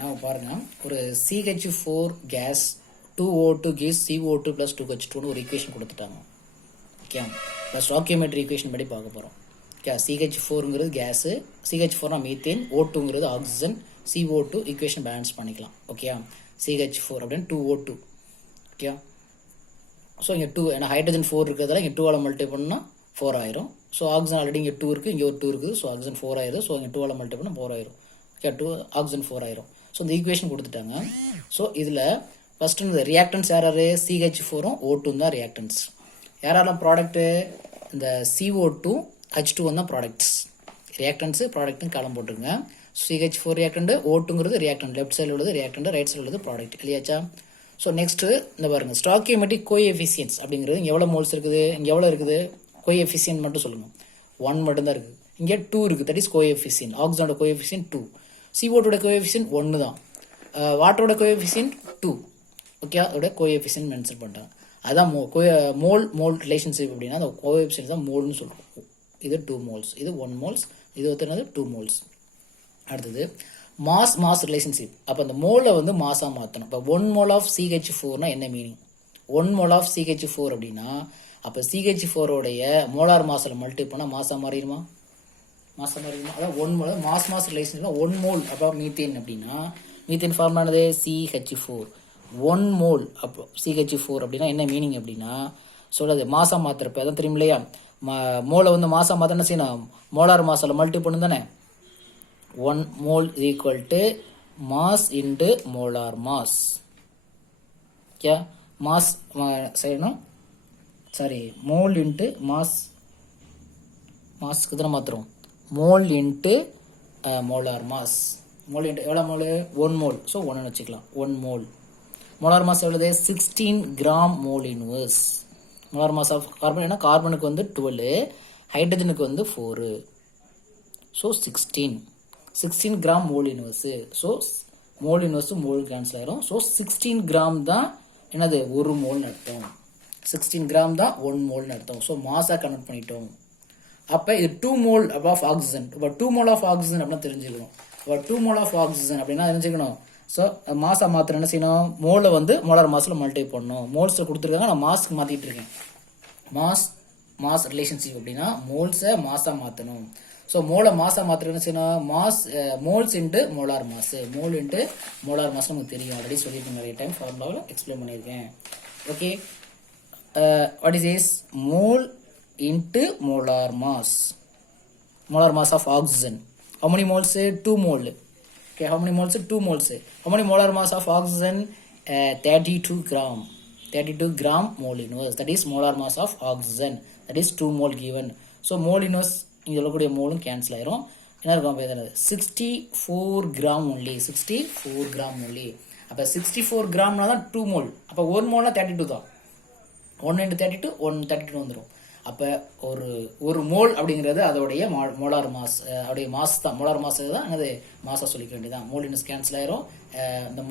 நம்ம பாருங்க ஒரு CH4 case 2O2 gives CO2 plus 2H2 ஒரு ஈக்குவேஷன் கொடுத்துட்டாங்க. ஓகே, இப்போ ஸ்டாக்கியோமெட்ரி ஈக்குவேஷன் படி பார்க்க போகிறோம். ஓகே, CH4ங்கிறது கேஸு, CH4னா மீத்தேன், O2ங்கிறது ஆக்சிஜன், CO2 ஈக்குவேஷன் பேலன்ஸ் பண்ணிக்கலாம். ஓகே, CH4 அப்படின்னு 2O2. ஓகே, ஸோ இங்கே 2 ஏன்னா ஹைட்ரஜன் 4 இருக்கிறதால இங்கே 2ஆல் மல்டிப்ளை பண்ணால் 4 ஆயிரும். ஸோ ஆக்சிஜன் ஆல்ரெடி இங்கே 2 இருக்குது, இங்கே ஒரு 2 இருக்குது. ஸோ ஆக்சிஜன் 4 ஆயிரும். ஸோ இங்கே 2ஆல் மல்டிப்ளை பண்ணால் 4 ஆயிரும். ஓகே, 2 ஆக்சிஜன் 4 ஆயிரும். ஸோ இந்த ஈக்குவேஷன் கொடுத்துட்டாங்க. ஸோ இதில் ஃபஸ்ட்டு இந்த ரியாக்டன்ஸ் யாராரு CH4ம் O2 தான் ரியாக்டன்ஸ். யாரெல்லாம் ப்ராடக்ட்டு இந்த CO2 H2 தான் ப்ராடக்ட்ஸ். ரியாக்டன்ஸு ப்ராடக்ட்னு காலம் போட்டுருங்க. CH4 ரியாக்டன்ட், O2ங்கிறது ரியாக்டன்ட், லெஃப்ட் சைடில் உள்ளது ரியாக்டன்ட், ரைட் சைடில் உள்ளது ப்ராடக்ட் இல்லையாச்சா? ஸோ நெக்ஸ்ட்டு இந்த பாருங்க ஸ்டாக்கியோமெட்ரிக் கோஎஃபிஷியன்ஸ் அப்படிங்கிறது இங்கே எவ்வளோ மோல்ஸ் இருக்குது, இங்கே எவ்வளோ இருக்குது கோஎஃபிஷியன்ட் மட்டும் சொல்லுங்கள். 1 மட்டும்தான் இருக்குது. இங்கே 2 இருக்குது, தட் இஸ் கோஎஃபிஷியன்ட். ஆக்சிஜனோட கோஎஃபிஷியன்ட் 2, CO2 கோஎஃபிஷியன்ட் 1 தான், வாட்டரோட கோஎஃபிஷியன்ட் 2. ஓகே, அதோட கோஎஃபிஷியன்ட் மென்ஷன் பண்ணிட்டாங்க. அதான் மோல் ரிலேஷன்ஷிப் அப்படின்னா அந்த கோஎஃபிஷியன்ட் தான் மோல்னு சொல்கிறோம். இது 2 மோல்ஸ், இது 1 மோல்ஸ், இது ஒருத்தனது 2 மோல்ஸ். அடுத்தது மாஸ் ரிலேஷன்ஷிப். அப்போ அந்த மோலை வந்து மாஸாக மாற்றணும். இப்போ 1 மோல் ஆஃப் CH4னா என்ன மீனிங்? 1 மோல் ஆஃப் CH4 அப்படின்னா அப்போ CH4உடைய மோலார் மாஸில் மல்டிப்ளை பண்ணால் மாஸாக மாறிடுமா? மாஸாக மாறிடுமா? அதான் 1 மோல் மாஸ் ரிலேஷன்ஷிப்னா 1 மோல் அப்போ மீத்தேன் அப்படின்னா மீத்தேன் ஃபார்ம் ஆனது CH4. 1 மோல் அப்போ CH4 அப்படின்னா என்ன மீனிங் அப்படின்னா சொல்றது மாசா மாத்திரப்ப அதான் தெரியும் இல்லையா? மோலை வந்து மாசா மாத்த என்ன செய்யணும்? மோலார் மாஸில் மல்டி பண்ணு தானே. 1 mole is equal to mass into molar mass. क्या mass செய்யணும், சாரி mole into mass, மாஸ்க்கு தான் மாத்திரம் mole into molar mass. mole into எவ்வளோ மோல்? 1 mole. ஸோ 1 வச்சுக்கலாம். 1 mole. மோலார் மாஸ் எவ்வளவு? 16 gram mole inverse. Molar mass of carbon ஏன்னா கார்பனுக்கு வந்து 12, ஹைட்ரஜனுக்கு வந்து 4. So 16 gram mole inverse. So mole inverse mole cancel ஆயிரும். ஸோ 16 கிராம் தான் என்னது 1 மோல்னு அர்த்தம். 16 கிராம் தான் 1 மோல்னு அர்த்தம். ஸோ மாஸாக கனெக்ட் பண்ணிட்டோம். அப்போ இது 2 மோல் ஆஃப் ஆக்சிஜன். இப்போ 2 மோல் ஆஃப் ஆக்சிஜன் அப்படின்னா தெரிஞ்சுக்கணும். இப்போ 2 மோல் ஆஃப் ஆக்சிஜன் அப்படின்னா தெரிஞ்சுக்கணும். ஸோ மாஸாக மாத்திரம் என்ன செய்யணும்? மோலை வந்து மோலார் மாஸில் மல்டிப்ளை பண்ணணும். மோல்ஸில் கொடுத்துருக்காங்க, நான் மாஸ்க்கு மாற்றிட்டு இருக்கேன். மாஸ் ரிலேஷன்ஷிப் அப்படின்னா மோல்ஸை மாஸாக மாற்றணும். ஸோ மோலை மாஸாக மாத்திரம் என்ன செய்யணும்? Moles into molar mass. Mole into molar mass நமக்கு தெரியும், ஆல்ரெடி சொல்லியிருக்கேன் நிறைய டைம், ஃபார்முலாவில் எக்ஸ்பிளைன் பண்ணியிருக்கேன். Okay, what is is mole into molar mass. Molar mass of oxygen how many moles? 2 mole. Okay, how many moles? 2 moles. How many molar mass of oxygen? 32 gram. 32 gram mole inverse. That is molar mass of oxygen. That is 2 mole given. So mole inverse இங்கே சொல்லக்கூடிய மோலும் cancel ஆயிரும். என்ன இருக்கும்? 64 gram only. 64 gram only. அப்போ 64 கிராம்னா தான் 2 mole. அப்போ 1 மோல்னா 32 தான். 1 into 32 132 வந்துடும். அப்போ ஒரு மோல் அப்படிங்கிறது அதோடைய மோலார் மாஸ், அதோடைய மாஸ் தான். மோலார் மாஸ் தான் என்னது மாஸாக சொல்லிக்க வேண்டியதான். மோல் இன்ஸ் கேன்சல் ஆயிரும். இந்த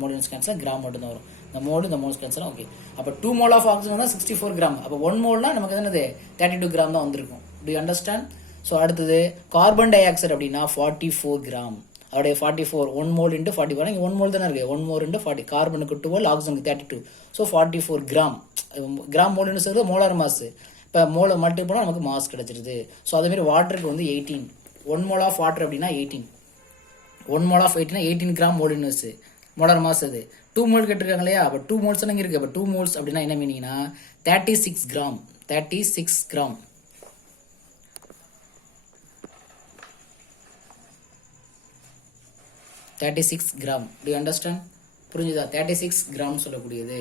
மோல் இன்ஸ் கேன்சல் கிராம் மட்டும் தான் வரும். இந்த மோல்ஸ் கேன்சல். ஓகே, அப்போ 2 மோல் ஆஃப் ஆக்சிஜன் தான் 64 கிராம். அப்போ 1 மோல்னா நமக்கு என்னது 32 கிராம் தான் வந்திருக்கும். To you understand? ஸோ அடுத்தது கார்பன் டை ஆக்சைடு அப்படின்னா 44 கிராம். அதோடைய 44 1 மோல் இன்ட்டு 44. இங்கே 1 மோல் தானே இருக்கு. 1 mole into 40. கார்பனுக்கு 12, ஆக்சிஜனுக்கு 32. So 44 gram. Gram mole into சொல்றது மோலார் மாஸ். இப்போ மோலை மல்டிப்ளை பண்ணால் நமக்கு மாஸ் கிடைச்சிருது. ஸோ அதேமாதிரி வாட்டருக்கு வந்து 18. 1 மோல் ஆஃப் வாட்டர் அப்படின்னா 18. 1 mole of 18 18 gram mole inverse molar mass. அது 2 மோல் கேட்டிருக்காங்க இல்லையா? அப்போ 2 மோல்ஸ் இங்கே இருக்குது. அப்போ 2 மோல்ஸ் அப்படின்னா என்ன மீனிங்னா 36 gram. 36 gram. To you understand? புரிஞ்சுதா? 36 கிராம் சொல்லக்கூடியது.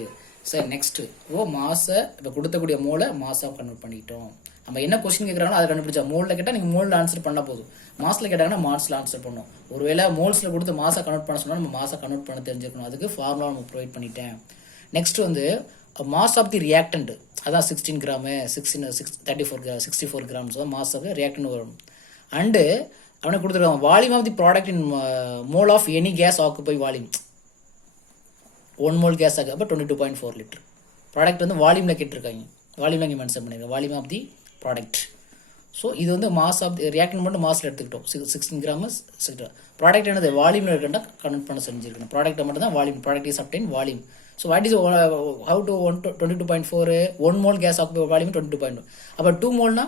சார் நெக்ஸ்ட்டு மாஸை இப்போ கொடுத்தக்கூடிய மோலை மாஸாக கன்வெர்ட் பண்ணிட்டோம். நம்ம என்ன கொஸ்டின் கேட்குறாங்களோ அதை கண்டுபிடிச்சா. மோலில் கேட்டால் நீங்கள் மோலில் ஆன்சர் பண்ணால் போதும். மாஸில் கேட்டாங்கன்னா மாஸில் ஆன்சர் பண்ணணும். ஒருவேளை மோல்ஸில் கொடுத்து மாஸாக கன்வெர்ட் பண்ண சொன்னால் நம்ம மாஸாக கன்வெர்ட் பண்ண தெரிஞ்சுக்கணும். அதுக்கு ஃபார்முலா நம்ம ப்ரொவைட் பண்ணிட்டேன். நெக்ஸ்ட் வந்து மாஸ் ஆஃப் தி ரியாக்டன்ட் அதான் 16 கிராமு 64 கிராம்ஸ் தான் மாஸ் ஆஃப் ரியாக்டன்ட் வரும். அண்டு அவனுக்கு கொடுத்துருக்காங்க volume of the product in mole of any gas occupy volume. 1 mole gas ஆகுது. அப்போ 22.4 லிட்டர் ப்ராடக்ட் வந்து வால்யூமில் கேட்டிருக்காங்க. வால்யூமில் இங்கே மென்ஷன் பண்ணியிருக்காங்க. Volume of the product. So இது வந்து மாஸ் ஆஃப் ரியாக்டன் மட்டும் மாஸில் எடுத்துக்கிட்டோம் 16 கிராம் ப்ராடக்ட் என்னது வால்யூமில் இருக்கா கன்வெர்ட் பண்ண செஞ்சிருக்கணும். ப்ராடக்ட்டை மட்டும் தான் volume, product is obtained volume. So what is how to 22.4 1 mole case occupy volume 22.2. அப்போ 2 மோல்னா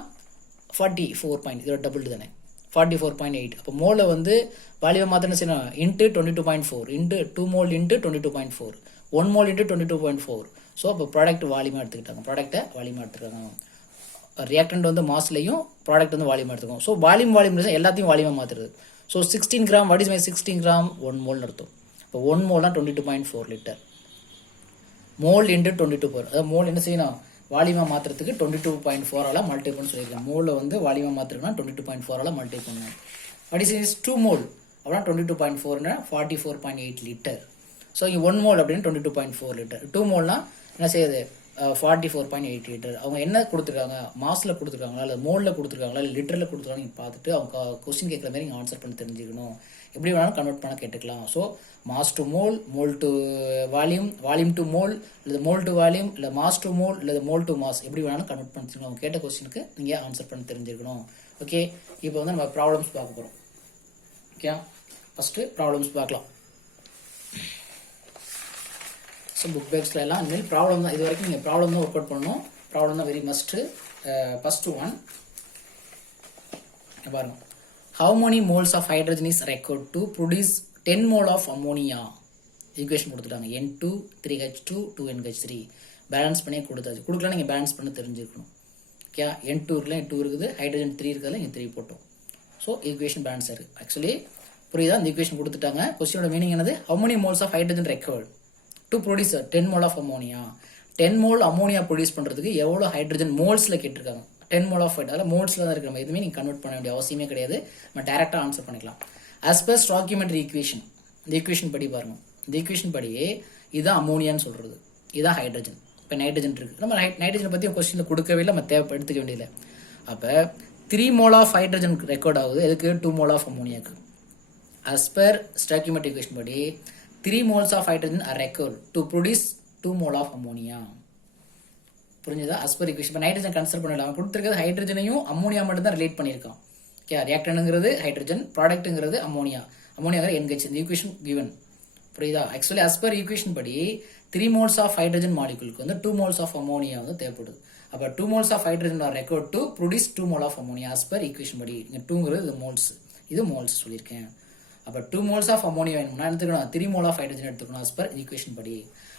44. இதோட டபுள் தானே 44.8. அப்போ மோலை வந்து வால்யூமை மாத்திரம் செய்யணும் into 22.4 into 2 mole into 22.4 1 mole into 22.4. So அப்போ ப்ராடக்ட் வால்யூமாக எடுத்துக்கிட்டாங்க, ப்ராடக்ட்டை வால்யூமாக எடுத்துருக்காங்க. ரியாக்டன்ட் வந்து மாஸ்லையும் ப்ராடக்ட் வந்து வால்யூமாக எடுத்துக்கோம். ஸோ வால்யூம் எல்லாத்தையும் வால்யூமாக மாற்றுறது. So 16 gram what is my 16 gram 1 மோல்னு அர்த்தம். இப்போ 1 மோல்னா 22.4 லிட்டர். மோல் இன்ட்டு 22.4 அதாவது மோல் என்ன செய்யணும் வால்யூமாக மாற்றுறதுக்கு 22.4 மல்டிபிள் பண்ணி சொல்லியிருக்கேன். மோலில் வந்து வால்யூமாக மாற்றுறதுனா 22.4 மல்டிபிள் பண்ணணும். வாட் இஸ் 2 மோல் அப்படின்னா 22.4 44.8 லிட்டர். ஸோ இங்கே 1 மோல் அப்படின்னு 22.4 லிட்டர். 2 மோல்னா என்ன செய்யுது 44.8 லிட்டர். அவங்க என்ன கொடுத்துருக்காங்க மாஸில் கொடுத்துருக்காங்களா இல்லை மோலில் கொடுத்துருக்காங்களா இல்லை லிட்டரில் கொடுத்துருக்காங்க நீங்கள் பார்த்துட்டு அவங்க கொஸ்டின் கேட்குற மாதிரி நீங்கள் ஆன்சர் பண்ணி தெரிஞ்சுக்கணும். எப்படி வேணாலும் கன்வெர்ட் பண்ண கேட்டுக்கலாம். So mass to mole, mole to volume, volume to mole இல்லை மோல் டு வால்யூம் இல்லை மாஸ் டு மோல் இல்லை மோல் டு மாஸ் எப்படி வேணாலும் கன்வெர்ட் பண்ணிக்கணும். அவங்க கேட்ட கொஸ்டினுக்கு நீங்கள் ஆன்சர் பண்ணி தெரிஞ்சுக்கணும். ஓகே, இப்போ வந்து நம்ம ப்ராப்ளம்ஸ் பார்க்க போகிறோம். ஓகே, ஃபஸ்ட்டு ப்ராப்ளம்ஸ் பார்க்கலாம். ஸோ புக் பேக்ஸில் எல்லாம் இனிமேல் ப்ராப்ளம் தான், இது வரைக்கும் நீங்கள் ப்ராப்ளம் தான் ஒர்க் அவுட் பண்ணணும். ப்ராப்ளம் தான் வெரி மஸ்ட்டு. ஃபஸ்ட்டு ஒன் பாருங்க. How many moles of hydrogen is required to produce 10 mole of ammonia? Equation கொடுத்துட்டாங்க. N2 3H2 2NH3 பேலன்ஸ் பண்ணி கொடுத்தாச்சு. கொடுக்கலாம் நீங்கள் பேலன்ஸ் பண்ண தெரிஞ்சிருக்கணும். ஓகே, N2 இருக்குல்ல 2 இருக்குது, ஹைட்ரஜன் 3 இருக்கிறதுல இங்கே 3 போட்டோம். ஸோ ஈக்குவேஷன் பேலன்ஸ் இருக்குது. ஆக்சுவலி புரியுதா? இந்த ஈக்குவேஷன் கொடுத்துட்டாங்க. கொஸ்டினோட மீனிங் என்னது? how many moles of hydrogen required to produce 10 mole of ammonia? 10 mole ammonia produce பண்ணுறதுக்கு எவ்வளோ ஹைட்ரஜன் மோல்ஸில் கேட்டிருக்காங்க. 10 mole of அதில் மோல்ஸில் தான் இருக்கிற எதுவுமே நீங்கள் கன்வெர்ட் பண்ண வேண்டிய அவசியமே கிடையாது. நம்ம டேரெக்டாக ஆன்சர் பண்ணிக்கலாம். as per ஸ்டாக்கியூமெண்ட்ரி ஈக்குவேஷன், இந்த ஈக்குவேஷன் படி பாருங்க. இந்த ஈக்குவேஷன் படி இதுதான் அமோனியான்னு சொல்கிறது, இதுதான் ஹைட்ரஜன். இப்போ நைட்ரஜன் இருக்குது. நம்ம நைட்ரஜனை பற்றி கொஸ்டினில் கொடுக்கவே இல்லை, நம்ம தேவை எடுத்துக்க வேண்டியதில்லை. அப்போ 3 mole of ஹைட்ரஜன் ரெக்கார்ட் ஆகுது. எதுக்கு? 2 mole of அமோனியாக்கு. as per ஸ்டாக்கியூமெண்ட்ரி ஈக்குவேஷன் படி 3 moles of hydrogen are required to produce 2 mole of ammonia. புரிஞ்சுதா? as per equation. இப்போ நைட்ரஜன் கன்சிடர் பண்ணல, அவன் கொடுத்துருக்கிறது ஹைட்ரஜனையும் அம்மோனியா மட்டும் தான் ரிலேட் பண்ணியிருக்கான். ஓகே, ரியாக்டன்ங்கிறது ஹைட்ரஜன், ப்ராடக்ட்டுங்கிறது அம்மோனியா, அம்மோனியாங்கிற NH. இந்த ஈக்குவேஷன் கிவன். புரியுதா? ஆக்சுவலி as per ஈக்குவேஷன் படி 3 moles of hydrogen மாலிகுலுக்கு வந்து 2 moles of ammonia வந்து தேவைப்படுது. அப்போ 2 moles of hydrogen are required to produce 2 mole of ammonia as per equation படி. இங்கே 2ங்கிறது இது மோல்ஸ், இது மோல்ஸ் சொல்லியிருக்கேன். அப்போ 2 moles of ammonia வேணும்னா எடுத்துக்கணும் 3 mole of hydrogen எடுத்துக்கணும் as per ஈக்குவேஷன் படி.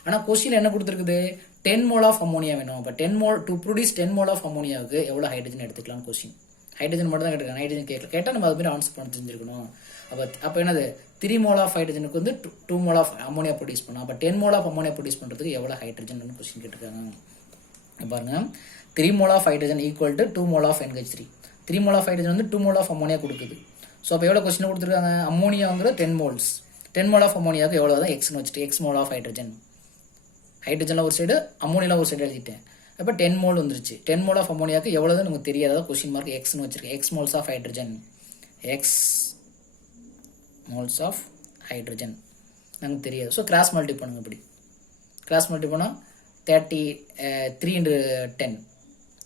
ஆனால் கொஸ்டின் என்ன கொடுத்துருக்குது? 10 mole of ammonia வேணும். அப்போ 10 mole to produce 10 mole of ammoniaவுக்கு எவ்வளோ ஹைட்ரஜன் எடுத்துக்கலாம் கொஸ்டின். ஹைட்ரஜன் மட்டும் தான் கேட்டிருக்காங்க, நைட்ரஜன் கேட்டால் நம்ம அது மாதிரி ஆன்சர் பண்ண தெரிஞ்சிருக்கணும். அப்போ என்னது 3 mole of ஹைட்ரஜனுக்கு வந்து 2 mole of ammonia ப்ரொடியூஸ் பண்ணோம். அப்போ 10 mole of ammonia ப்ரொடியூஸ் பண்ணுறதுக்கு எவ்வளோ ஹைட்ரஜன் கொஸ்டின் கேட்டிருக்காங்க. பாருங்க, 3 mole of hydrogen equal to 2 mole of NH3. 3 mole of hydrogen வந்து 2 mole of ammonia கொடுக்குது. ஸோ அப்போ எவ்வளோ கொஸ்டின் கொடுத்துருக்காங்க? அம்மோனியாங்கிற 10 moles. 10 mole of அம்மோனியாவுக்கு எவ்வளோ தான் எக்ஸ்னு வச்சுட்டு எக்ஸ் mole of ஹைட்ரஜன். ஹைட்ரஜனில் ஒரு சைடு அம்மோனியாவில் ஒரு சைடு எழுதிட்டேன். அப்போ 10 mole வந்துருச்சு. 10 mole of அம்மோனியாவுக்கு எவ்வளோதான் நமக்கு தெரியாத கொஸ்டின் மார்க் எக்ஸ்னு வச்சிருக்கேன். X moles of hydrogen, X moles of hydrogen நமக்கு தெரியாது. ஸோ கிராஸ் மல்டி பண்ணுங்க. இப்படி கிராஸ் மல்டி பண்ணால் 3 into 10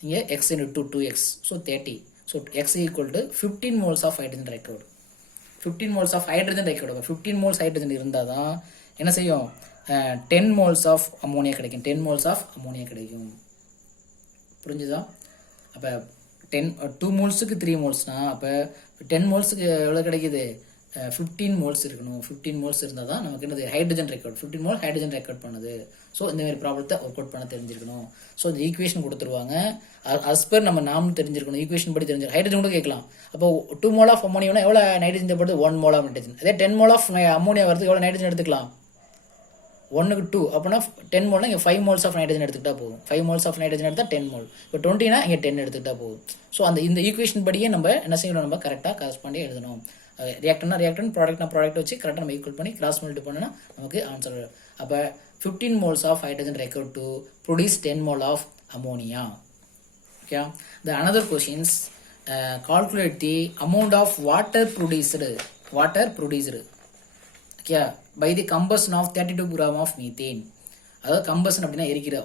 இங்கே X into 2 2x. So 30. So x equal to 15 moles of hydrogen required. 15 moles of hydrogen required. 15 moles hydrogen இருந்தால் தான் என்ன செய்யும் 10 moles of ammonia கிடைக்கும். 10 moles of ammonia கிடைக்கும். புரிஞ்சுதா? அப்போ 2 molesக்கு 3 molesனா அப்போ 10 molesக்கு எவ்வளோ கிடைக்குது? 15 moles இருக்கணும். 15 moles இருந்தால் தான் நமக்கு என்னது hydrogen record. 15 mole hydrogen record பண்ணுது. ஸோ இந்த மாதிரி ப்ராப்ளத்தை ஒர்க் அவுட் பண்ண தெரிஞ்சிருக்கணும். ஸோ இந்த ஈக்குவேஷன் கொடுத்துருவாங்க. as per நம்ம நாமும் தெரிஞ்சிருக்கணும். ஈக்குவேஷன் படி தெரிஞ்சிருக்கணும். ஹைட்ரஜன் கூட கேட்கலாம். அப்போ 2 mole of அம்மோனியானா எவ்வளோ நைட்ரஜன் தேவைப்படுது? 1 mole of நைட்ரஜன். அதே 10 mole of அம்மோனியா வரது எவ்வளோ நைட்ரஜன் எடுத்துக்கலாம்? 1க்கு 2 அப்படின்னா 10 mole இங்கே 5 moles of நைட்ரஜன் எடுத்துக்கிட்டா போதும். 5 moles of நைட்ரஜன் எடுத்தால் 10 mole. இப்போ 20னா இங்கே 10 எடுத்துக்கிட்டா போதும். ஸோ இந்த ஈக்குவேஷன் படியே நம்ம என்ன செய்யணும்? நம்ம கரெக்டாக கரஸ்பாண்டே எழுதணும். ரியாக்டர்னா ரியாக்டன், ப்ராடக்ட்னா ப்ராடக்ட் வச்சு கரெக்டாக நம்ம ஈக்குவல் பண்ணி கிராஸ் மல்டி பண்ணனா நமக்கு ஆன்சர். அப்போ 15 moles of hydrogen required to produce 10 mole of ammonia. Okay. The another questions, calculate the amount of water produced. Okay, by the combustion of 32 gram of methane. அதாவது combustion அப்படின்னா எரிக்கிற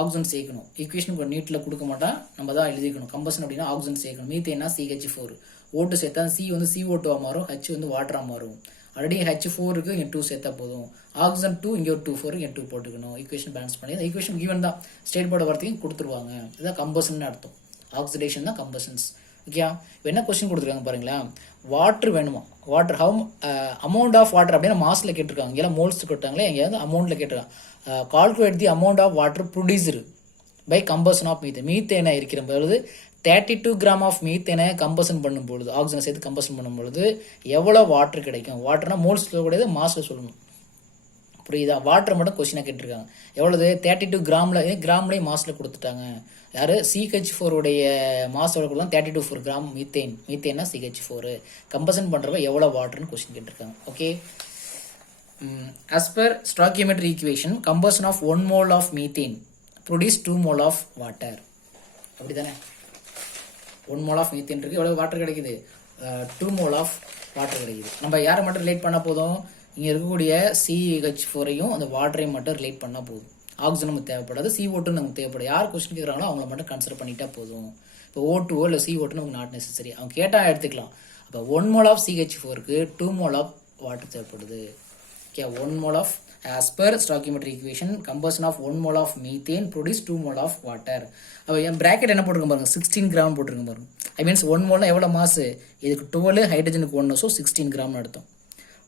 oxygen சேர்க்கணும். Equation நீட்டில் கொடுக்க மாட்டா, நம்ம தான் எழுதிக்கணும். கம்பஷன் அப்படின்னா ஆக்சிஜன் சேர்க்கணும். மீத்தேன்னா CH4, O2 சேர்த்தா C வந்து CO2 மாறும், H வந்து வாட்டரா மாறும். ஆல்ரெடி H4 இருக்கு, இங்கே 2 சேர்த்தா போதும். ஆக்சிஜன் 2, இங்கே ஒரு 2 4 இங்கே 2 போட்டுக்கணும். ஈக்குவேஷன் பேலன்ஸ் பண்ணி, ஈக்குவேஷன் கிவன் தான், ஸ்டேட் போர்டு வரத்தையும் கொடுத்துருவாங்க. இதுதான் கம்பஷன் அர்த்தம். ஆக்சிடேஷன் தான் கம்பஷன்ஸ். ஓகே, இப்போ என்ன கொஸ்டின் கொடுத்துருக்காங்க பாருங்களேன். வாட்டர் வேணுமா, water how amount of water அப்படின்னு மாஸ்ல கேட்டிருக்காங்க. இங்கெல்லாம் மோல்ஸ் கொடுத்தாங்களே, எங்கேயாவது அமௌண்ட்ல கேட்டிருக்காங்க. Calculate the amount of water producer by combustion of methane. மீத்தேனை இருக்கிற பொழுது 32 கிராம் ஆஃப் மீத்தேனை கம்பஷன் பண்ணும் பொழுது, ஆக்சிஜன் சேர்த்து கம்பஷன் பண்ணும் பொழுது எவ்வளோ வாட்டர் கிடைக்கும். வாட்டர்னா மோல்ஸ்ல கூடாது, மாஸ்ல சொல்லணும். புரியுதா? வாட்டர் மட்டும் கொஸ்டினாக கேட்டிருக்காங்க. எவ்வளவு 32 கிராம்ல, கிராம்லேயும் மாஸ்ல கொடுத்துட்டாங்க. யாரு CH4 உடைய மாஸ் எவ்வளோ கொடுக்கலாம், 32 கிராம் மீத்தேன். மீத்தேன்னா CH4. கம்பஷன் பண்ணுறப்ப எவ்வளோ வாட்டர்னு கொஸ்டின் கேட்டிருக்காங்க. Okay, as per stoichiometry equation, combustion of 1 mole of methane produce 2 mole of water. அப்படி தானே? 1 mole of methane இருக்கு, எவ்வளவு வாட்டர் கிடைக்குது, 2 mole of வாட்டர் கிடைக்குது. நம்ம யாரை மட்டும் ரிலேட் பண்ணால் போதும், இங்கே இருக்கக்கூடிய CH4ஐயும் அந்த வாட்டரையும் மட்டும் ரிலேட் பண்ணால் போதும். ஆக்சிஜன் நமக்கு தேவைப்படாது, CO2 நமக்கு தேவைப்படாது. யார் கொஸ்டின் கேட்குறாங்களோ அவங்கள மட்டும் கன்சிடர் பண்ணிட்டா போதும். இப்போ O2 இல்லை CO2 நமக்கு நாட் நெசசரி. அவங்க கேட்டால் எடுத்துக்கலாம். அப்போ 1 mole of CH4க்கு 2 mole of வாட்டர் தேவைப்படுது. Okay, 1 mole of, as per stoichiometry equation, combustion of 1 mole of methane produce 2 mole of water. அப்போ என் பிராக்கெட் என்ன போட்டிருக்க பாருங்க, 16 கிராம் போட்டிருக்க பாருங்க. ஐ மீன்ஸ் 1 mole எவ்வளோ மாசு, இதுக்கு 12, ஹைட்ரஜனுக்கு 1, ஸோ 16 கிராம்னு அர்த்தம்.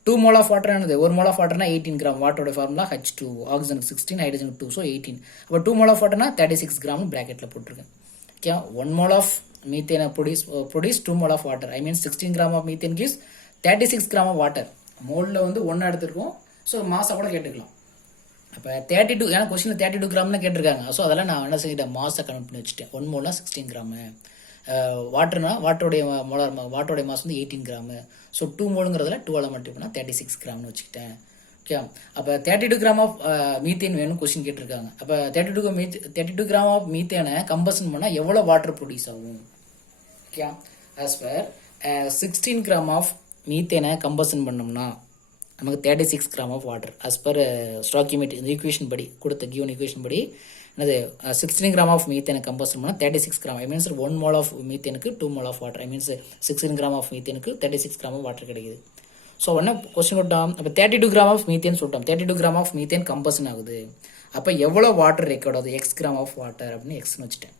2 mole of water என்னது, 1 mole of waterனா 18 கிராம். வாட்டரோட ஃபார்முலா H2O, ஆக்சிஜனுக்கு 16, ஹைட்ரஜனுக்கு 2, ஸோ 18. அப்போ 2 mole of waterனா 36 கிராம் பிராக்கெட்டில் போட்டிருக்கேன். Okay, 1 mole of methane produce 2 mole of water. I mean 16 gram of methane gives 36 gram of water. மோலில் வந்து 1 எடுத்துருக்கோம், ஸோ மாசா கூட கேட்டுக்கலாம். அப்போ 32, ஏன்னா கொஸ்டினில் 32 கிராம்னு கேட்டிருக்காங்க. ஸோ அதெல்லாம் நான் என்ன செஞ்சிட்டேன், மாசை கனெக்ட் பண்ணி வச்சுட்டேன். 1 mole 16 கிராமு. வாட்டர்னா வாட்டருடைய வாட்டருடைய மாஸ் வந்து 18 கிராமு. ஸோ 2 மோலுங்கிறதுல 12 மல்டிப்ளை பண்ணால் 36 கிராம்னு வச்சுக்கிட்டேன். ஓகே, அப்போ 32 கிராம் ஆஃப் மீத்தேன் வேணும் கொஸ்டின் கேட்டிருக்காங்க. அப்போ 32 கிராம் ஆஃப் மீத்தேனை கம்பஷன் பண்ணால் எவ்வளோ வாட்டர் ப்ரொடியூஸ் ஆகும். Okay, as per 16 gram of மீத்தேனை கம்பஷன் பண்ணோம்னா நமக்கு 36 gram of water. As per stoichiometry இந்த ஈக்குவேஷன் படி கொடுத்த கிவன் ஈக்குவேஷன் படி என்னது, 16 கிராம் ஆஃப் மீத்தேனை கம்பஷன் பண்ணால் 36 gram. I means 1 mole of மீத்தேனுக்கு 2 mole of water. I means 16 gram of மீத்தேனுக்கு 36 கிராம் ஆஃப் வாட்டர் கிடைக்குது. ஸோ உடனே கொஸ்டின் விட்டோம். அப்போ 32 கிராம் ஆஃப் மீத்தேன் சொல்லிட்டோம். 32 கிராம் ஆஃப் மீத்தேன் கம்பஷன் ஆகுது. அப்போ எவ்வளோ வாட்டர் ரெக்கார்ட் ஆகுது, X கிராம் ஆஃப் வாட்டர் அப்படின்னு எக்ஸ்னு வச்சுட்டேன்.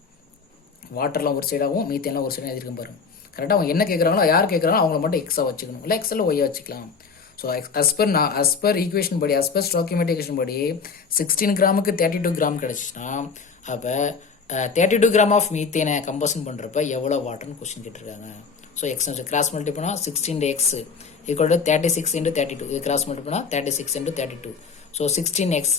வாட்டர்லாம் ஒரு சைடாகவும் மீத்தேன்லாம் ஒரு சைடாக எழுதிருக்கும் பாருங்க. கரெக்டாக அவங்க என்ன கேட்குறாங்களோ, யார் கேட்குறாங்களோ அவங்கள மட்டும் எக்ஸாக வச்சுக்கணும், இல்லை எக்ஸில் ஒய்யா வச்சுக்கலாம். ஸோ as per ஈக்குவேஷன் படி, as per stoichiometry equation படி 16 கிராமுக்கு 32 கிராம் கிடச்சிச்சுன்னா, அப்போ 32 கிராம் ஆஃப் மீத்தேனை கம்பஷன் பண்ணுறப்ப எவ்வளோ வாட்டர்னு கொஸ்டின் கேட்டிருக்காங்க. ஸோ எக்ஸ் கிராஸ் மல்டி பண்ணால் 16x ஈக்குவல் டு 36 into 32. இது கிராஸ் மல்டி பண்ணால் 36 into 32. ஸோ 16x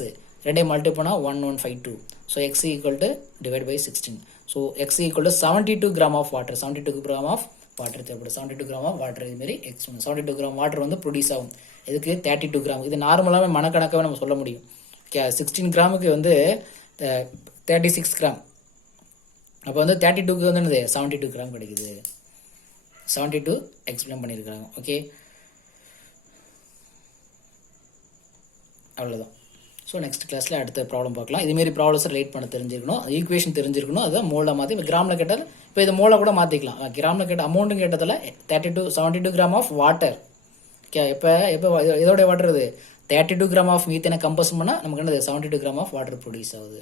ரெண்டே மல்டி பண்ணால் 1152. So X equal to divide by 16. So X equal to 72 gram of water. 72 gram of water தேவைப்படும். 72 gram of water. இதுமாரி X 72 gram water வந்து produce ஆகும். இதுக்கு 32 gram. இது நார்மலாகவே மனக்கணக்காகவே நம்ம சொல்ல முடியும். ஓகே, 16 கிராமுக்கு வந்து 36 கிராம். அப்போ வந்து 32க்கு வந்து என்னது 72 கிராம் கிடைக்குது. 72 எக்ஸ்பிளைன் பண்ணியிருக்காங்க. ஓகே, அவ்வளோதான். ஸோ நெக்ஸ்ட் கிளாஸில் அடுத்த ப்ராப்ளம் பார்க்கலாம். இதுமாரி ப்ராப்ளம்ஸை ரிலேட் பண்ண தெரிஞ்சிருக்கணும், ஈக்குவேஷன் தெரிஞ்சிருக்கணும். அதுதான் மோலில் மாற்றி, இப்போ கிராமில் கேட்டால் இப்போ இது மோலை கூட மாற்றிக்கலாம். கிராமில் கேட்ட அமௌண்ட்டும் கேட்டதில் 72 கிராம் ஆஃப் வாட்டர். ஓகே, இப்போ இதோடைய வாட்டர் இது 32 கிராம் ஆஃப் மீத்தேனை கம்பஷன் பண்ணால் நமக்கு என்னது 72 கிராம் ஆஃப் வாட்டர் ப்ரொடியூஸ் ஆகுது.